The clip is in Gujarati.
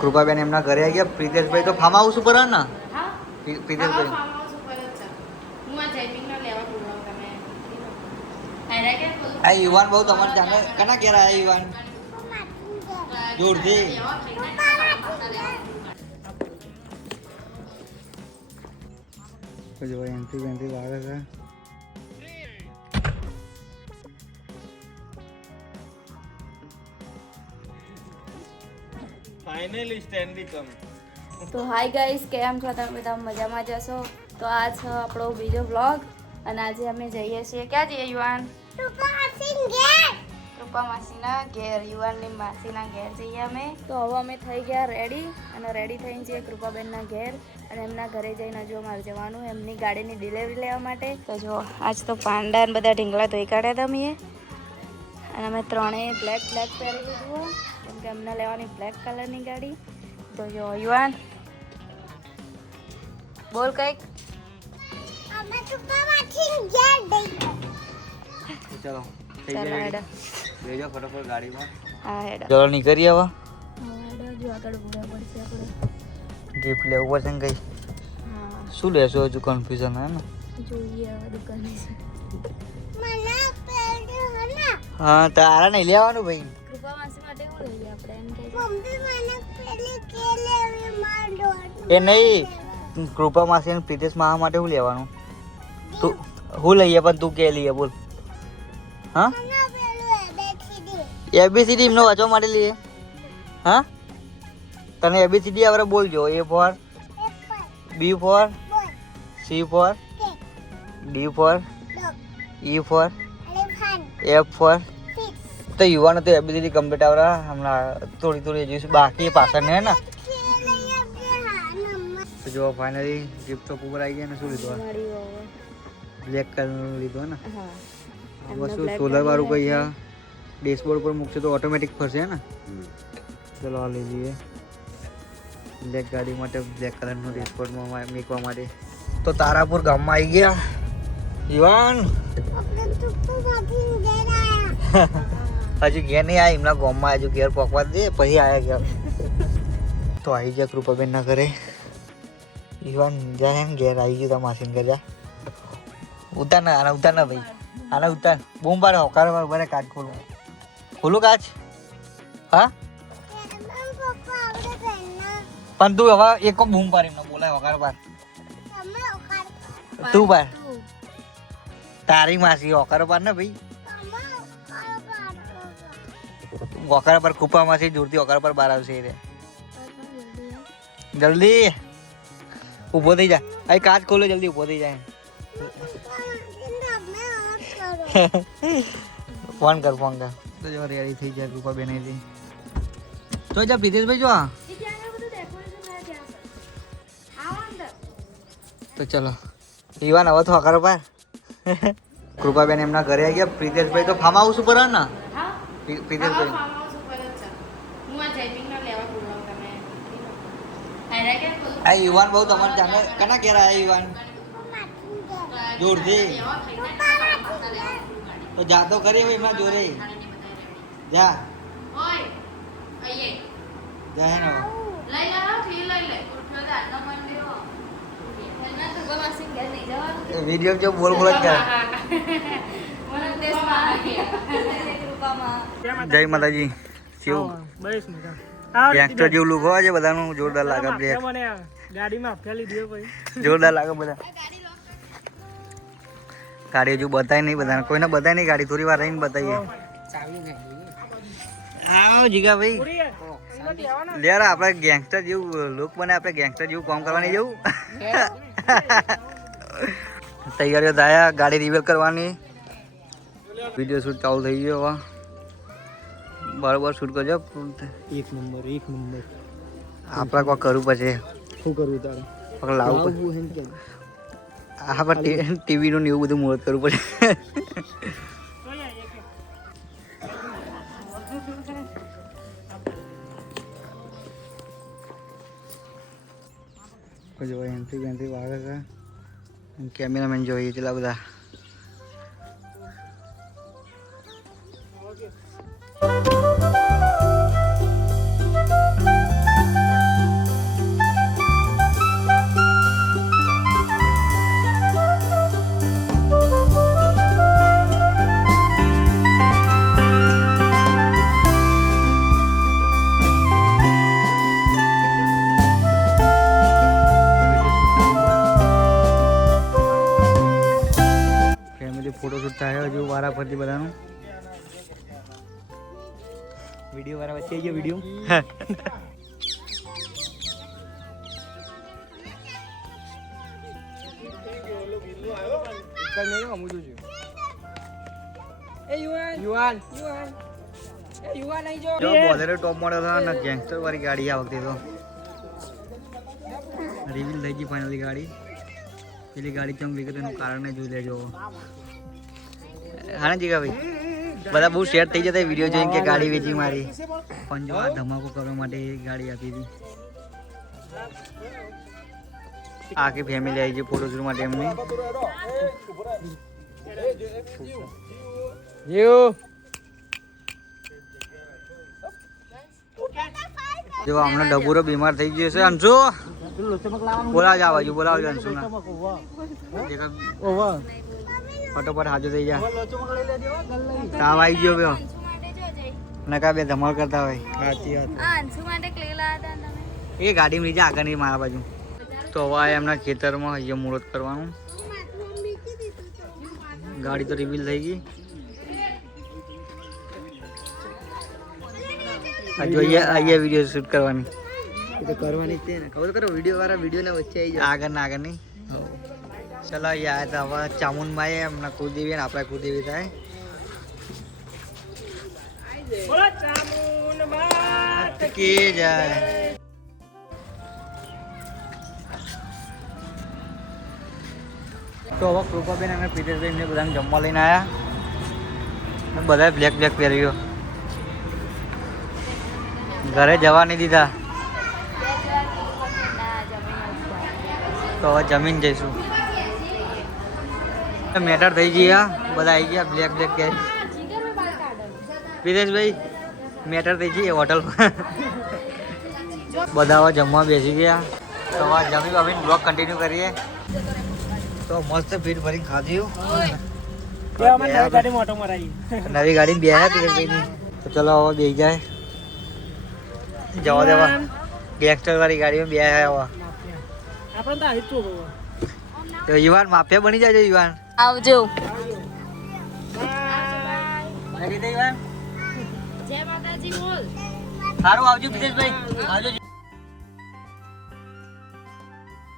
કૃપાબેન એમના ઘરે આવી ગયા. પ્રિતેશભાઈ તો ફાર્મ હાઉસ ઉપર ને. પ્રિતેશભાઈ આ યુવાન બહુ તમારે જાણે કના ઘેર આયા યુવાન જોરથી જો એન્ટ્રી વેન્ટ્રી વાગે છે. ફાઇનલી સ્ટેન્ડી કમ. તો હાય ગાઈસ, કેમ છો તમે બધા? મજામાં જશો? તો આ છે આપણો બીજો વ્લોગ અને આજે અમે જઈએ છીએ. ક્યાં જઈએ યુવાન? કૃપા માસીના ઘેર. યુવાનની માસીના ઘેર જઈએ અમે. તો હવે અમે થઈ ગયા રેડી અને રેડી થઈને જઈએ કૃપાબેનના ઘેર અને એમના ઘરે જઈને જો મારે જવાનું એમની ગાડીની ડિલિવરી લેવા માટે. તો જો આજ તો પાંડા ને બધા ઢીંગલા ધોઈ કાઢ્યા હતા અમે અને અમે ત્રણેય બ્લેક પહેરી લીધું કેમ કે અમને લેવાની બ્લેક કલરની ગાડી. તો જો યુવાન બોલ કઈક. ચલો ચાલો હેડો. બેજો ફટાફટ ગાડીમાં. હા હેડો. ચલો નીકળીએ હવે. હેડો જો આગળ ભૂરા પડશે આપણે. ગિફ્ટ લેવું પડશે ને કઈ. હા શું લેશો હજુ કન્ફ્યુઝન હે ને. જોઈએ હવે દુકાને. હા તારા નહીં લેવાનું ભાઈ. કૃપા માસી માટે શું લઈએ આપણે એમ કે એ નહીં કૃપા માસી અને પ્રિતેશ મામા માટે શું લેવાનું? તું હું લઈએ પણ તું કે લઈએ બોલ. હા એબીસીડી એમનો વાંચવા માટે લઈએ. હા તને એબીસીડી આવડે બોલજો. A for B for C for D for E for F for. તો યુવાનો તો એબીસીડી કમ્પ્લીટ આવડે. હમણાં થોડી થોડી જોઈશું બાકી પાછળ ને. તો જો ફાઇનલી ગિફ્ટ શોપ ઉપર આવી ગયા ને શું લીધું? બ્લેક કલરનું લીધું ને. બસ સોલર વાળું કઈ આ ડેશબોર્ડ પર મૂકશે તો ઓટોમેટિક ફરશે ને. ચલો આ લઈ લઈએ બ્લેક ગાડી માટે. બ્લેક કલરનું ડેશબોર્ડમાં મૂકવા માટે. તો તારાપુર ગામમાં આવી ગયા યુવાન. હજુ ઘેર નહીં આવ્યા એમના ગામમાં. હજુ ઘેર પકવા દે પછી આવ્યા ઘેર. તો આવી ગયા કૃપાબેનના ઘરે. યુવાન જાય ને ઘેર આવી ગયું. માસીને ઘરે જા. ઉતાર ના આના ઉતાર ના ભાઈ. આના ઉતાર. બૂમ પાડે હોકાર વાર બને. કાચ ખોલું ખોલું કાચ. હા પણ તું હવે એક બૂમ પાડ એમને બોલાય હોકાર પાર. તું પાર તારી માસી હોકાર પાર ને ભાઈ. હોકાર પર કૃપા માસી જોરથી હોકાર પર બહાર આવશે રે. જલ્દી ઊભો થઈ જા. અહીં કાચ ખોલો જલ્દી ઊભો થઈ જાય. ફોન કર ફોન કર. તો જો રેડી થઈ જાય કૃપા બેનાઈ. તો જા પ્રિતેશભાઈ જો. તો ચલો ઈવાન હવે તો હકારો પાર. કૃપાબેન એમના ઘરે આવી ગયા. પ્રિતેશભાઈ તો ફાર્મ હાઉસ ઉપર હે ને. પ્રિતેશભાઈ આ યુવાન બહુ તમારે જાણે કના ઘેર આયા યુવાન જોરથી. તો જાતો કરી હવે એમના જોડે જા. જા હે ને વિડીયો જો બોલ બોલ જ કર. જય માતાજી. શિવ ગેંગસ્ટર જેવું લુક હોય છે બધાનું. જોરદાર લાગે. બ્રેક ગાડીમાં ફેલી દે ભાઈ. જોરદાર લાગે બધા. ગાડી હજુ બતાય નહીં બધાને. કોઈને બતાય નહીં ગાડી. થોડી વાર રહીને બતાવીએ. આવો જીગા ભાઈ લે આપણે ગેંગસ્ટર જેવું લુક બને. આપણે ગેંગસ્ટર જેવું કામ કરવાની જવું. તૈયારીઓ થાય. ગાડી રિવેલ કરવાની. વિડીયો શૂટ ચાલુ થઈ ગયો. હવે બરાબર શૂટ કરજો. એક નંબર આપણે કોઈ કરવું પછી. શું કરવું તારે? લાવવું હા પણ ટીવી નું એવું બધું મુહૂર્ત કરવું પડે. જો એન્ટ્રી વેન્ટ્રી વાગે છે. કેમેરામેન જોઈએ કેટલા બધા. ફરતી બધાનું વિડીયો વાળા વચ્ચે ગયો વિડીયો જો બોલેરો ટોપ મોડલ અને ગેંગસ્ટર વાળી ગાડી આ વખતે તો રિવીલ થઈ ગઈ ફાઇનલી ગાડી. પેલી ગાડી ચમ ગઈ એનું કારણ જોઈ લેજો. હા ને જીગા ભાઈ બધા બહુ શેર થઈ જતા વિડીયો જોઈને કે ગાડી વેચી મારી, પણ જો આ ધમાકો કરવા માટે ગાડી આપી હતી. આખી ફેમિલી આવી ગઈ ફોટોશૂટ માટે એમની. જો હમણાં ડબુરો બીમાર થઈ ગયો છે. અંશુ બોલાવજો, આ બાજુ બોલાવજો અંશુ ના ફટોફટ હાજર થઈ જા. તાવ આવી ગયો બે નકા બે ધમાલ કરતા હોય. સાચી વાત. એ ગાડીમાં લીધા આગળ નહીં મારા બાજુ. તો હવે એમના ખેતરમાં અહીંયા મુહૂર્ત કરવાનું. ગાડી તો રિવીલ થઈ ગઈ. જોઈએ અહીંયા વિડીયો શૂટ કરવાની તો કરવાની છે ને ખબર કરો વિડીયો વાળા વિડીયો ના વચ્ચે આવી આગળ ના આગળ નહીં. ચલો યાર તો હવે ચામુંડમાં એમના કુળદેવી ને આપણા કુળદેવી થાય. કે જાય તો હવે કૃપાબેન અને પ્રિતેશભાઈ એમને બધાને જમવા લઈને આવ્યા. બધાએ બ્લેક બ્લેક પહેર્યો. ઘરે જવા નહીં દીધા તો હવે જમીન જઈશું. મેટર થઈ ગયા બધા આવી ગયા બ્લેક બ્લેક પહેરી. પ્રિતેશભાઈ મેટર થઈ ગઈ હોટલ બધા હવે જમવા બેસી ગયા. તો હવે જમી બમીને બ્લોગ કન્ટિન્યુ કરીએ. તો મસ્ત પેટ ભરીને ખાધું. નવી ગાડી બે પ્રિતેશભાઈની. તો ચલો હવે બે જાય જવા દેવા. ગેંગસ્ટર વાળી ગાડીમાં બે આવ્યા. તો યુવાન માફિયા બની જાય યુવાન. આવજો. જય માતાજી બોલ. સારું આવજો પ્રિતેશભાઈ. આવજો.